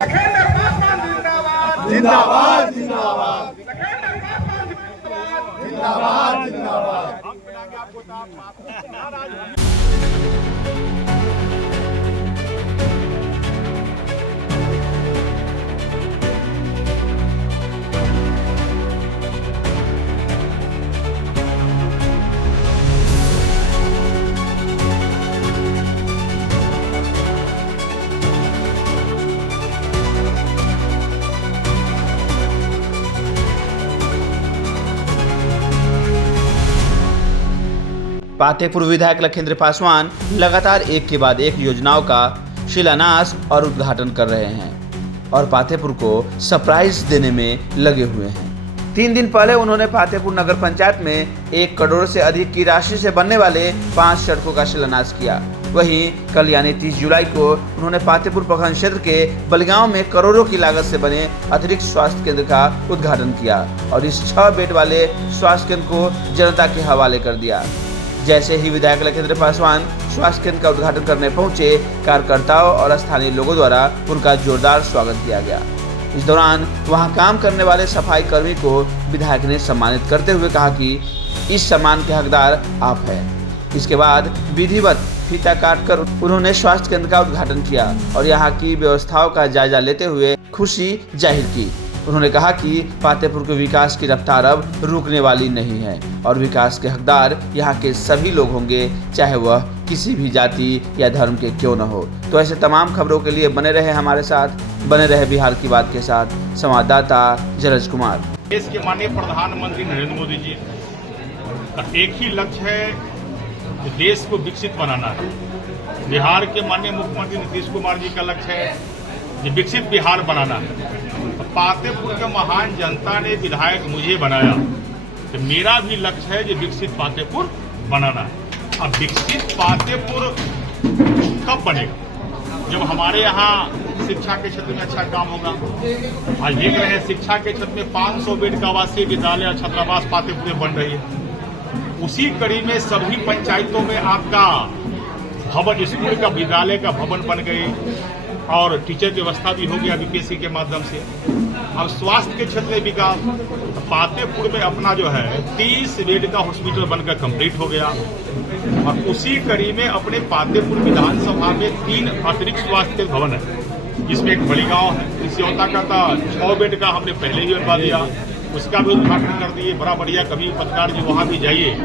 जिंदाबाद जिंदाबाद जिंदाबाद जिंदाबाद जिंदाबाद। पातेपुर विधायक लखींद्र पासवान लगातार एक के बाद एक योजनाओं का शिलान्यास और उद्घाटन कर रहे हैं और पातेपुर को सरप्राइज देने में लगे हुए हैं। 3 दिन पहले उन्होंने पातेपुर नगर पंचायत में 1 करोड़ से अधिक की राशि से बनने वाले 5 सड़कों का शिलान्यास किया। वहीं कल यानी 30 जुलाई को उन्होंने पातेपुर प्रखंड क्षेत्र के बलिगांव में करोड़ों की लागत से बने अतिरिक्त स्वास्थ्य केंद्र का उद्घाटन किया और इस 6 बेड वाले स्वास्थ्य केंद्र को जनता के हवाले कर दिया। जैसे ही विधायक लखींद्र पासवान स्वास्थ्य केंद्र का उद्घाटन करने पहुंचे, कार्यकर्ताओं और स्थानीय लोगों द्वारा उनका जोरदार स्वागत किया गया। इस दौरान वहां काम करने वाले सफाई कर्मी को विधायक ने सम्मानित करते हुए कहा कि इस सम्मान के हकदार आप हैं। इसके बाद विधिवत फीता काटकर उन्होंने स्वास्थ्य केंद्र का उद्घाटन किया और यहाँ की व्यवस्थाओं का जायजा लेते हुए खुशी जाहिर की। उन्होंने कहा कि पातेपुर के विकास की रफ्तार अब रुकने वाली नहीं है और विकास के हकदार यहाँ के सभी लोग होंगे, चाहे वह किसी भी जाति या धर्म के क्यों न हो। तो ऐसे तमाम खबरों के लिए बने रहे हमारे साथ, बने रहे बिहार की बात के साथ। संवाददाता जरज कुमार। देश के माननीय प्रधानमंत्री नरेंद्र मोदी जी का एक ही लक्ष्य है कि देश को विकसित बनाना है। बिहार के माननीय मुख्यमंत्री नीतीश कुमार जी का लक्ष्य है कि विकसित बिहार बनाना है। पातेपुर के महान जनता ने विधायक मुझे बनाया, तो मेरा भी लक्ष्य है कि विकसित पातेपुर बनाना है। अब विकसित पातेपुर कब बनेगा? जब हमारे यहाँ शिक्षा के क्षेत्र में अच्छा काम होगा। आज देख रहे हैं शिक्षा के क्षेत्र में 500 बेड का आवासीय विद्यालय छात्रावास पातेपुर में बन रही है। उसी कड़ी में सभी पंचायतों में आपका भवन, स्कूल का विद्यालय का भवन बन गई और टीचर की व्यवस्था भी हो गया बीपीएससी के माध्यम से। अब स्वास्थ्य के क्षेत्र में विकास, पातेपुर में अपना जो है 30 बेड का हॉस्पिटल बनकर कंप्लीट हो गया और उसी कड़ी में अपने पातेपुर विधानसभा में 3 अतिरिक्त स्वास्थ्य भवन है, जिसमें एक बलिगांव है। इस योजना का 6 बेड का हमने पहले ही बनवा दिया, उसका भी उद्घाटन कर दिए। बड़ा बढ़िया, कभी पत्रकार जी वहां भी जाइए,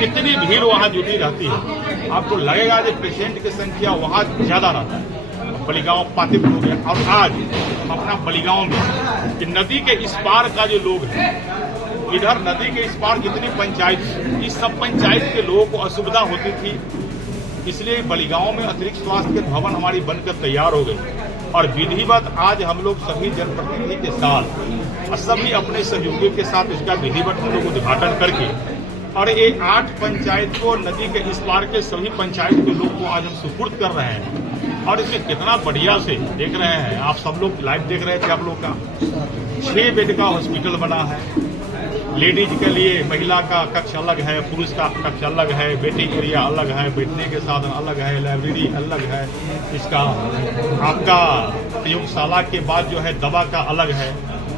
कितनी भीड़ वहां जुटी रहती है। आपको लगेगा कि पेशेंट की संख्या वहां ज्यादा रहता है। बलिगांव पातेपुर हो गया और आज अपना बलिगांव में कि नदी के इस पार का जो लोग हैं, इधर नदी के इस पार जितनी पंचायत, इस सब पंचायत के लोगों को असुविधा होती थी, इसलिए बलिगांव में अतिरिक्त स्वास्थ्य भवन हमारी बनकर तैयार हो गई और विधिवत आज हम लोग सभी जनप्रतिनिधि के साथ और सभी अपने सहयोगियों के साथ इसका विधिवत हम लोग उद्घाटन करके और ये 8 पंचायत को नदी के इस पार के सभी पंचायत के लोग को आज हम सुपुर्द कर रहे हैं। और इसमें कितना बढ़िया से देख रहे हैं, आप सब लोग लाइव देख रहे थे। आप लोग का 6 बेड का हॉस्पिटल बना है। लेडीज के लिए महिला का कक्ष अलग है, पुरुष का कक्ष अलग है, वेटिंग एरिया अलग है, बैठने के साधन अलग है, लाइब्रेरी अलग है। इसका आपका प्रयोगशाला के बाद जो है दवा का अलग है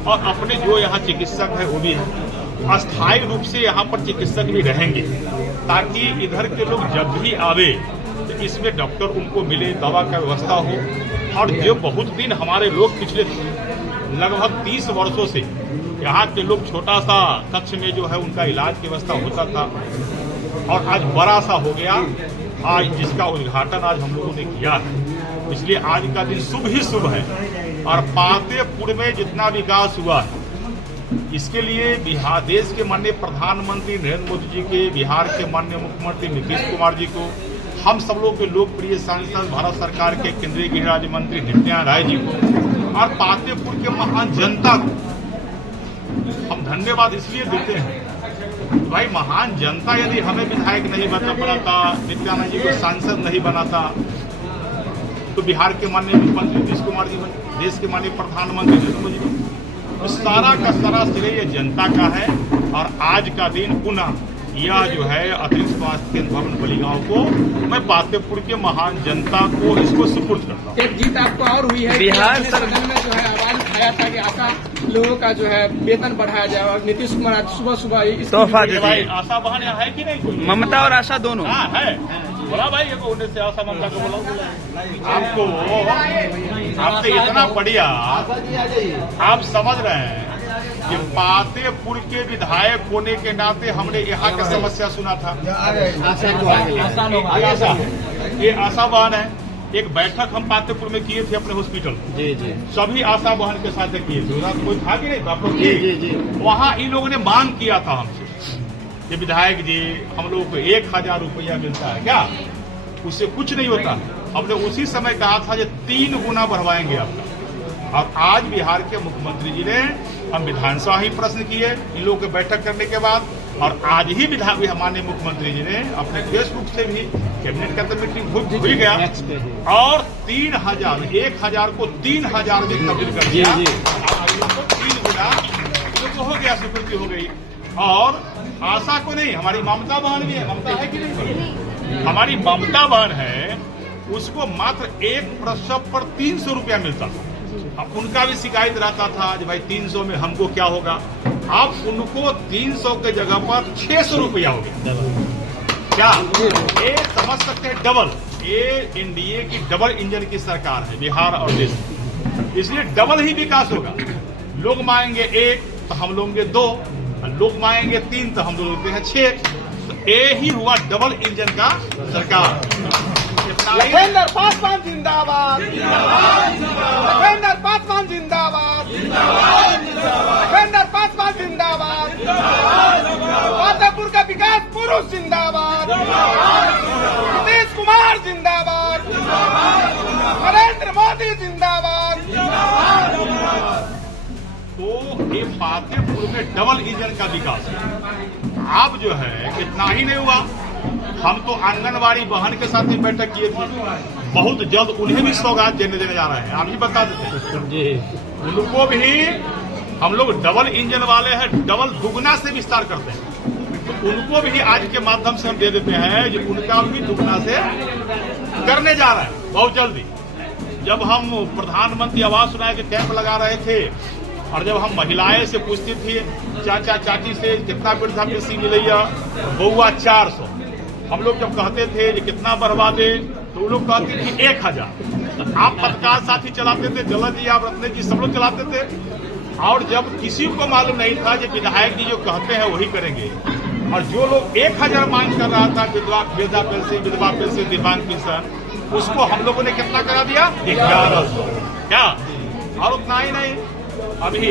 और अपने जो यहाँ चिकित्सक है वो भी है। अस्थायी रूप से यहाँ पर चिकित्सक भी रहेंगे ताकि इधर के लोग जब भी आवे तो इसमें डॉक्टर उनको मिले, दवा का व्यवस्था हो। और जो बहुत दिन हमारे लोग पिछले लगभग 30 वर्षों से यहाँ के लोग छोटा सा कक्ष में जो है उनका इलाज की व्यवस्था होता था और आज बड़ा सा हो गया, आज जिसका उद्घाटन आज हम लोगों ने किया है। इसलिए आज का दिन शुभ ही शुभ है और पातेपुर में जितना विकास हुआ है इसके लिए बिहार देश के माननीय प्रधानमंत्री नरेंद्र मोदी जी के, बिहार के माननीय मुख्यमंत्री नीतीश कुमार जी को, हम सब लोग के लोकप्रिय सांसद भारत सरकार के केंद्रीय गृह राज्य मंत्री नित्यानंद राय जी को और पातेपुर के महान जनता को हम धन्यवाद इसलिए देते हैं। भाई महान जनता यदि हमें विधायक नहीं बनाता, नित्यानंद जी को सांसद नहीं बनाता, तो बिहार के माननीय मुख्यमंत्री नीतीश कुमार जी, देश के माननीय प्रधानमंत्री नरेंद्र मोदी जी, तो सारा का सारा श्रेय जनता का है। और आज का दिन पुनः यह जो है अतिरिक्त स्वास्थ्य केंद्र भवन बलिगांव को मैं पातेपुर के महान जनता को इसको सुपुर्द करता हूँ। एक जीत आपको और हुई है बिहार सदन में जो है आवाज उठाया था कि आशा लोगों का जो है वेतन बढ़ाया जाए और नीतीश कुमार आज सुबह सुबह तोहफा भाई आशा बहन यहाँ है कि नहीं? ममता और आशा दोनों है। बोला भाई ये को से आशा ममता को बोला आपको इतना बढ़िया आप समझ रहे हैं कि पातेपुर के विधायक होने के नाते हमने यहाँ की समस्या सुना था। ये आशा बहन है। एक बैठक हम पातेपुर में किए थे अपने हॉस्पिटल में। जी सभी आशा बहन के साथ किए थे। उधर कोई था कि नहीं था? आप लोग जी। वहाँ इन लोगों ने मांग किया था हमसे कि विधायक जी हम लोग को 1000 रुपया मिलता है क्या? उससे कुछ नहीं होता। हमने उसी समय कहा था कि 3 गुना बढ़वाएंगे आपका। और आज बिहार के मुख्यमंत्री जी ने हम विधानसभा ही प्रश्न किए इन लोगों की बैठक करने के बाद, और आज ही हमारे मुख्यमंत्री जी ने अपने फेसबुक से भी कैबिनेट का तो मीटिंग हो गया और 3000 1000 को 3000 में तब्दील कर दिया। 3 गुना तो हो गया, स्वीकृति हो गई। और आशा को नहीं, हमारी ममता बहन भी है। ममता है कि नहीं? हमारी ममता बहन है, उसको मात्र एक प्रसव पर 300 रुपया मिलता था। अब उनका भी शिकायत रहता था कि भाई 300 में हमको क्या होगा। अब उनको 300 के जगह पर 600 रुपया हो गया। क्या ये समझ सकते हैं? डबल। ये एनडीए की डबल इंजन की सरकार है बिहार और देश में, इसलिए डबल ही विकास होगा। लोग मांगेंगे 1 तो हम लोग 2, लोग मांगेंगे 3 तो हम लोग लेते हैं 6। तो ये ही हुआ डबल इंजन का सरकार। लखनऊ पासवान जिंदाबाद, लखनऊ पासवान जिंदाबाद, लखनऊ पासवान जिंदाबाद, पातेपुर का विकास पुरुष जिंदाबाद, नीतीश कुमार जिंदाबाद, नरेंद्र मोदी जिंदाबाद। तो ये पातेपुर में डबल इंजन का विकास है। अब जो है इतना ही नहीं हुआ, हम तो आंगनबाड़ी बहन के साथ ही बैठक किए थे। बहुत जल्द उन्हें भी सौगात देने जा रहे हैं। आप ही बता देते हैं उनको भी हम लोग डबल इंजन वाले हैं, डबल दुगना से विस्तार करते हैं। तो उनको भी आज के माध्यम से हम दे देते हैं जो उनका भी दुगना से करने जा रहे हैं बहुत जल्दी। जब हम प्रधानमंत्री आवास योजना के कैंप लगा रहे थे और जब हम महिलाएं से पूछती थी चाचा चाची से कितना वृद्धा पेंशन मिलेगा, बउआ 400। हम लोग जब कहते थे कि कितना बढ़वा दे तो वो लोग कहते थे 1000। आप पत्रकार साथी चलाते थे, जलन जी आप रत्ने जी सब लोग चलाते थे। और जब किसी को मालूम नहीं था कि विधायक जी जो कहते हैं वही करेंगे, और जो लोग 1000 मांग कर रहा था वृद्धा पेंशन, विधवा पेंशन, दिव्यांग पेंशन, उसको हम लोगों ने कितना करा दिया? 1100। क्या? और उतना ही नहीं, अभी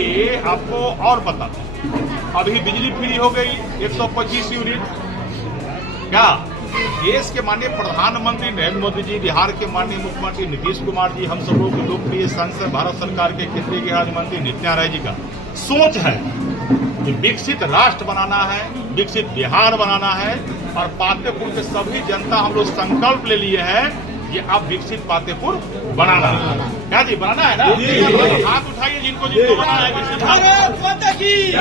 आपको और बता, अभी बिजली फ्री हो गई 125 यूनिट। क्या देश के माननीय प्रधानमंत्री नरेंद्र मोदी जी, बिहार के माननीय मुख्यमंत्री नीतीश कुमार जी, हम सब लोग के लोकप्रिय सांसद भारत सरकार के केंद्रीय गृह राज्य मंत्री नित्यानंद राय जी का सोच है कि विकसित राष्ट्र बनाना है, विकसित बिहार बनाना है। और पातेपुर के सभी जनता हम लोग संकल्प ले लिए हैं ये अब विकसित पातेपुर बनाना है। क्या जी बनाना है ना? हाथ उठाइए जिनको जिनको बनाना है विकसित। भारत माता की जय,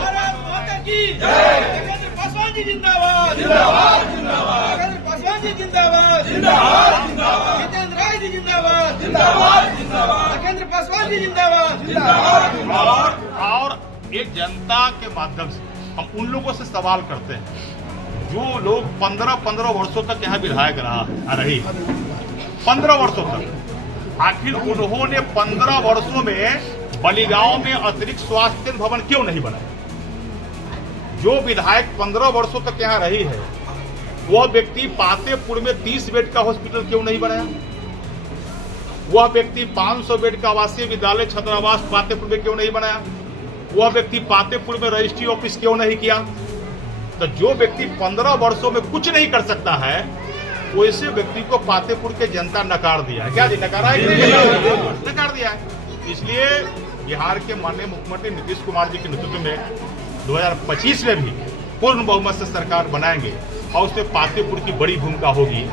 भारत माता की जय। पासवान जी जिंदाबाद, जिंदाबाद, जिंदाबाद। पासवान जी जिंदाबाद, जिंदाबाद, जिंदाबाद। जितेंद्र राय जी जिंदाबाद, जिंदाबाद, जिंदाबाद। लखनऊ पासवान जी जिंदाबाद, जिंदाबाद। और एक जनता के माध्यम से हम उन लोगों से सवाल करते हैं जो लोग 15 वर्षों तक यहाँ विधायक रही 15 वर्षों तक, आखिर उन्होंने 15 वर्षों में बलिगांव में अतिरिक्त स्वास्थ्य भवन क्यों नहीं बनाया? जो विधायक 15 वर्षों तक यहाँ रही है वह व्यक्ति पातेपुर में 30 बेड का हॉस्पिटल क्यों नहीं बनाया? वह व्यक्ति 500 बेड का आवासीय विद्यालय छात्रावास पातेपुर में क्यों नहीं बनाया? वह व्यक्ति पातेपुर में रजिस्ट्री ऑफिस क्यों नहीं किया? तो जो व्यक्ति 15 वर्षों में कुछ नहीं कर सकता है वैसे व्यक्ति को पातेपुर के जनता नकार दिया है। क्या जी नकारा है? नकार दिया है। इसलिए बिहार के माननीय मुख्यमंत्री नीतीश कुमार जी के नेतृत्व में 2025 में भी पूर्ण बहुमत से सरकार बनाएंगे और उसमें पातेपुर की बड़ी भूमिका होगी।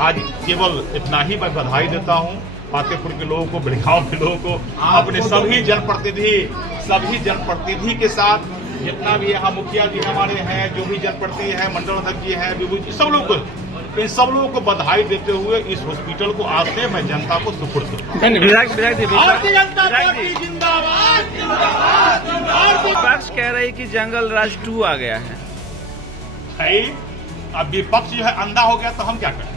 आज केवल इतना ही मैं बधाई देता हूं पातेपुर के लोगों को, बलिगांव के लोगों को, अपने सभी जनप्रतिनिधि के साथ जितना भी यहाँ मुखिया जी हमारे हैं, जो भी जनप्रतिनिधि हैं, मंडल अध्यक्ष जी हैं, विभूति जी, सब लोग को, इन सब लोगों को बधाई देते हुए इस हॉस्पिटल को आज से मैं जनता को सुपुर्द करूँ। भारतीय जनता पार्टी जिंदाबाद जिंदाबाद जिंदाबाद। विपक्ष कह रही कि जंगल राज 2 आ गया है। अब विपक्ष जो है अंधा हो गया तो हम क्या करें?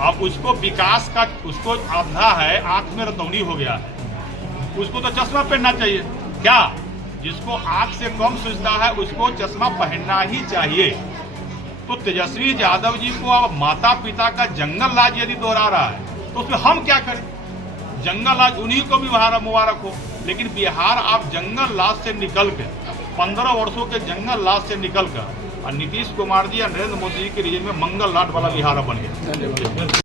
अब उसको विकास का, उसको अंधा है, आंख में रतौनी हो गया है, उसको तो चश्मा पहनना चाहिए। क्या जिसको आंख से कम सुझता है उसको चश्मा पहनना ही चाहिए। तो तेजस्वी यादव जी को अब माता पिता का जंगल राज यदि दोहरा रहा है तो उसमें हम क्या करें? जंगल राज उन्हीं को भी मुबारक हो, लेकिन बिहार आप जंगल राज से निकल कर 15 वर्षों के जंगल राज से निकल कर और नीतीश कुमार जी या नरेंद्र मोदी जी के रिजीम में मंगल राज वाला बिहार बन गया।